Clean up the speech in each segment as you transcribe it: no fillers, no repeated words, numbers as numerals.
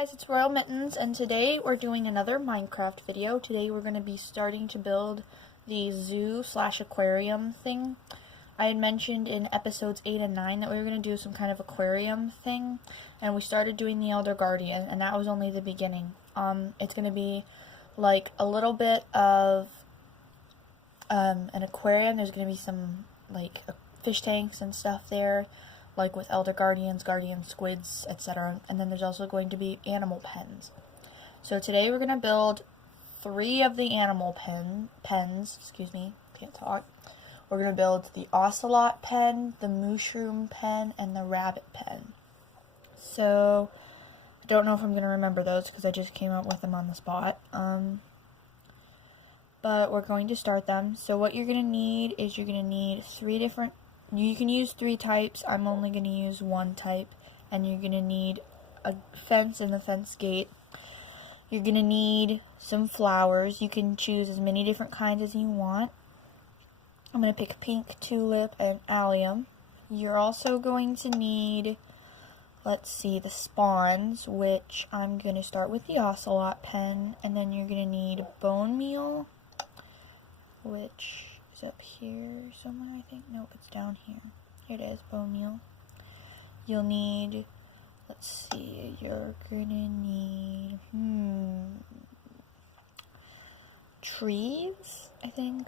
guys, it's Royal Mittens, and today we're doing another Minecraft video. Today we're going to be starting to build the zoo/aquarium thing. I had mentioned in episodes 8 and 9 that we were going to do some kind of aquarium thing, and we started doing the Elder Guardian, and that was only the beginning. It's going to be like a little bit of an aquarium. There's going to be some like fish tanks and stuff there, like with Elder Guardians, Guardian Squids, etc. And then there's also going to be animal pens. So today we're going to build 3 of the animal pens, excuse me, can't talk. We're going to build the ocelot pen, the mushroom pen, and the rabbit pen. So I don't know if I'm going to remember those because I just came up with them on the spot. But we're going to start them. So what you're going to need is you're going to need 3 different, you can use 3 types, I'm only going to use 1 type, and you're going to need a fence and the fence gate. You're going to need some flowers. You can choose as many different kinds as you want. I'm going to pick pink, tulip, and allium. You're also going to need, let's see, the spawns, which I'm going to start with the ocelot pen, and then you're going to need bone meal, which is up here somewhere, I think. Nope, it's down here. Here it is, bone meal. You'll need, let's see, you're going to need, trees, I think.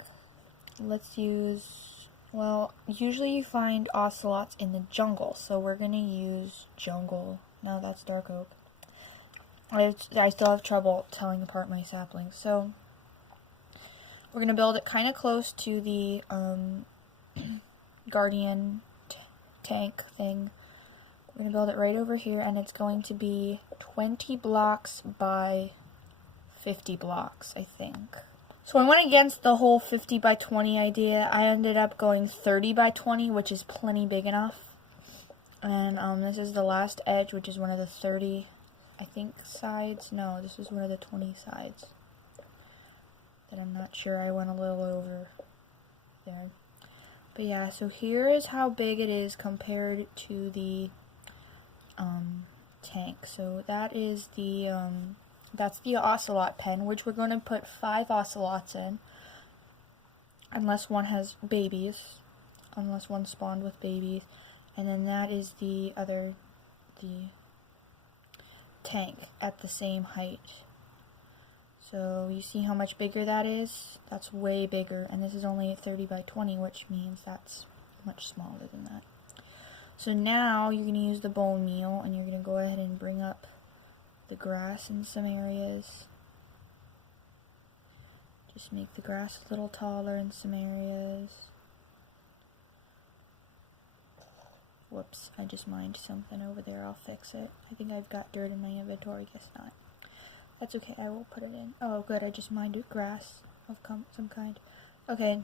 Let's use, well, usually you find ocelots in the jungle, so we're going to use jungle. No, that's dark oak. I still have trouble telling apart my saplings, so we're going to build it kind of close to the guardian tank thing. We're going to build it right over here, and it's going to be 20 blocks by 50 blocks, I think. So I went against the whole 50 by 20 idea. I ended up going 30 by 20, which is plenty big enough. And this is the last edge, which is one of the 30, I think, sides. No, this is one of the 20 sides. That I'm not sure, I went a little over there. But yeah, so here is how big it is compared to the tank. So that is the that's the ocelot pen, which we're going to put 5 ocelots in, unless one has babies, unless one spawned with babies. And then that is the tank at the same height. So you see how much bigger that is? That's way bigger, and this is only 30 by 20, which means that's much smaller than that. So now you're going to use the bone meal, and you're going to go ahead and bring up the grass in some areas. Just make the grass a little taller in some areas. Whoops, I just mined something over there. I'll fix it. I think I've got dirt in my inventory. Guess not. That's okay, I will put it in. Oh, good, I just mined grass of some kind. Okay,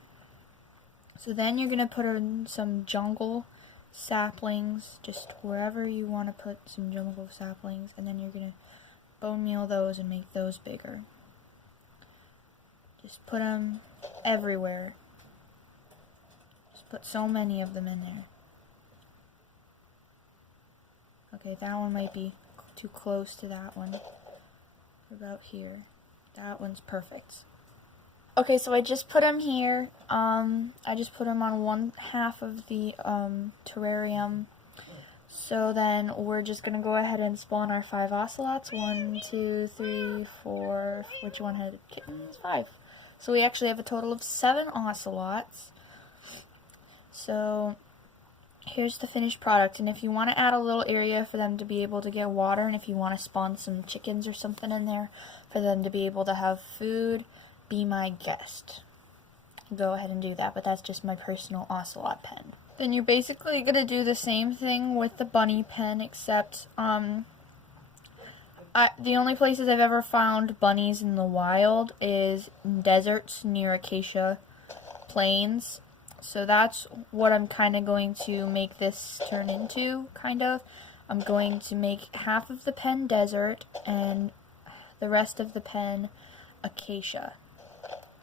so then you're going to put in some jungle saplings, just wherever you want to put some jungle saplings, and then you're going to bone meal those and make those bigger. Just put them everywhere. Just put so many of them in there. Okay, that one might be too close to that one. About here. That one's perfect. Okay, so I just put them here. I just put them on 1/2 of the terrarium. So then we're just gonna go ahead and spawn our 5 ocelots. 1, 2, 3, 4. Which one had kittens? 5. So we actually have a total of 7 ocelots. So here's the finished product, and if you want to add a little area for them to be able to get water, and if you want to spawn some chickens or something in there for them to be able to have food, be my guest. Go ahead and do that, but that's just my personal ocelot pen. Then you're basically going to do the same thing with the bunny pen, except the only places I've ever found bunnies in the wild is deserts near acacia plains. So that's what I'm kind of going to make this turn into, kind of. I'm going to make half of the pen desert and the rest of the pen acacia.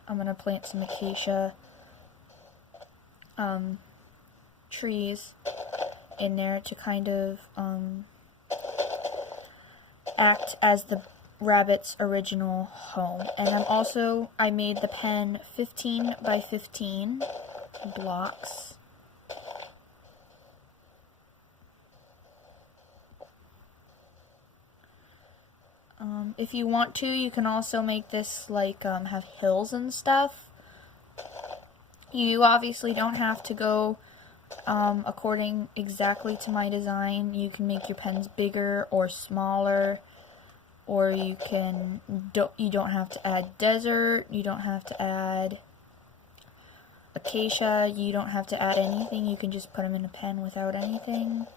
I'm going to plant some acacia trees in there to kind of act as the rabbit's original home. And I made the pen 15 by 15 blocks. If you want to, you can also make this like have hills and stuff. You obviously don't have to go according exactly to my design. You can make your pens bigger or smaller, or you don't have to add desert, you don't have to add acacia, you don't have to add anything. You can just put them in a pen without anything.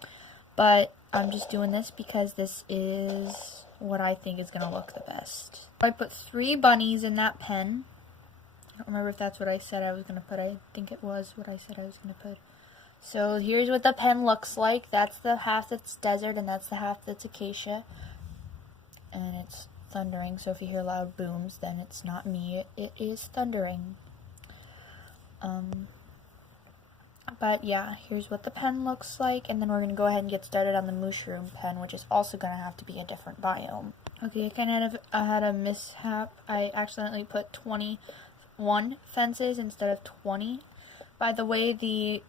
But I'm just doing this because this is what I think is going to look the best. I put 3 bunnies in that pen. I don't remember if that's what I said I was going to put. I think it was what I said I was going to put. So here's what the pen looks like. That's the half that's desert, and that's the half that's acacia. And it's thundering, so if you hear loud booms, then it's not me. It is thundering. But yeah, here's what the pen looks like, and then we're going to go ahead and get started on the mushroom pen, which is also going to have to be a different biome. Okay, I kind of had a mishap. I accidentally put 21 fences instead of 20. By the way, the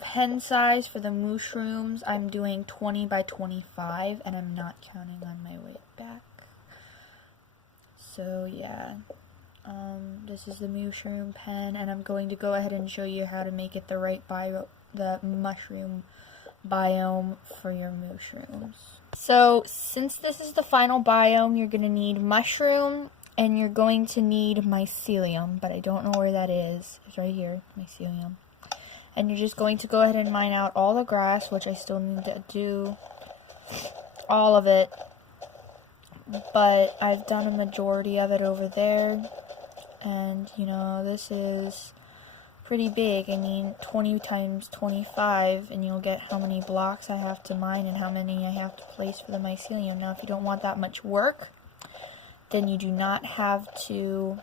pen size for the mushrooms, I'm doing 20 by 25, and I'm not counting on my way back. So yeah. This is the mushroom pen, and I'm going to go ahead and show you how to make it the right the mushroom biome for your mushrooms. So since this is the final biome, you're going to need mushroom, and you're going to need mycelium, but I don't know where that is. It's right here, mycelium. And you're just going to go ahead and mine out all the grass, which I still need to do all of it, but I've done a majority of it over there. And, you know, this is pretty big. I mean, 20 times 25, and you'll get how many blocks I have to mine and how many I have to place for the mycelium. Now, if you don't want that much work, then you do not have to,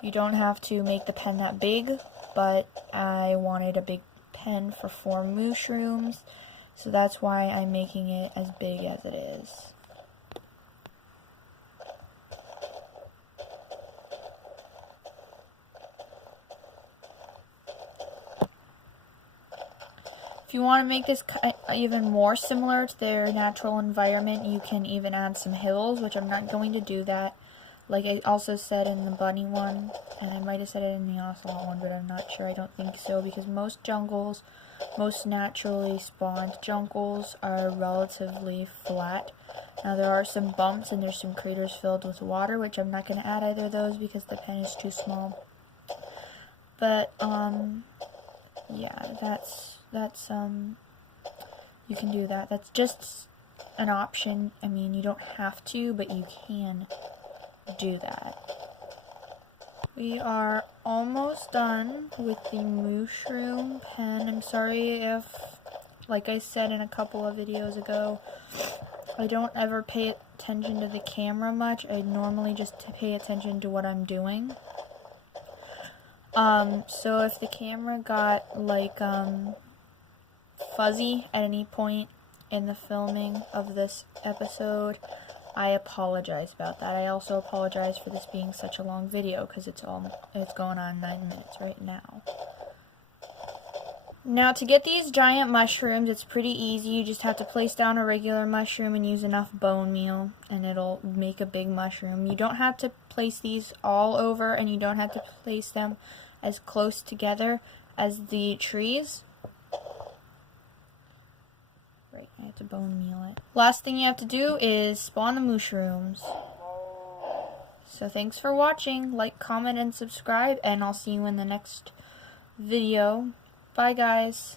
you don't have to make the pen that big, but I wanted a big pen for 4 mushrooms, so that's why I'm making it as big as it is. If you want to make this even more similar to their natural environment, you can even add some hills, which I'm not going to do that. Like I also said in the bunny one, and I might have said it in the ocelot one, but I'm not sure. I don't think so, because most jungles, most naturally spawned jungles are relatively flat. Now there are some bumps and there's some craters filled with water, which I'm not going to add either of those because the pen is too small. But, yeah, that's you can do that. That's just an option. I mean, you don't have to, but you can do that. We are almost done with the mushroom pen. I'm sorry if, like I said in a couple of videos ago, I don't ever pay attention to the camera much. I normally just pay attention to what I'm doing. So if the camera got, like, fuzzy at any point in the filming of this episode, I apologize about that. I also apologize for this being such a long video, because it's going on 9 minutes right now. Now, to get these giant mushrooms, it's pretty easy. You just have to place down a regular mushroom and use enough bone meal, and it'll make a big mushroom. You don't have to place these all over, and you don't have to place them as close together as the trees. Right, I have to bone meal it. Last thing you have to do is spawn the mushrooms. So thanks for watching. Like, comment, and subscribe, and I'll see you in the next video. Bye, guys.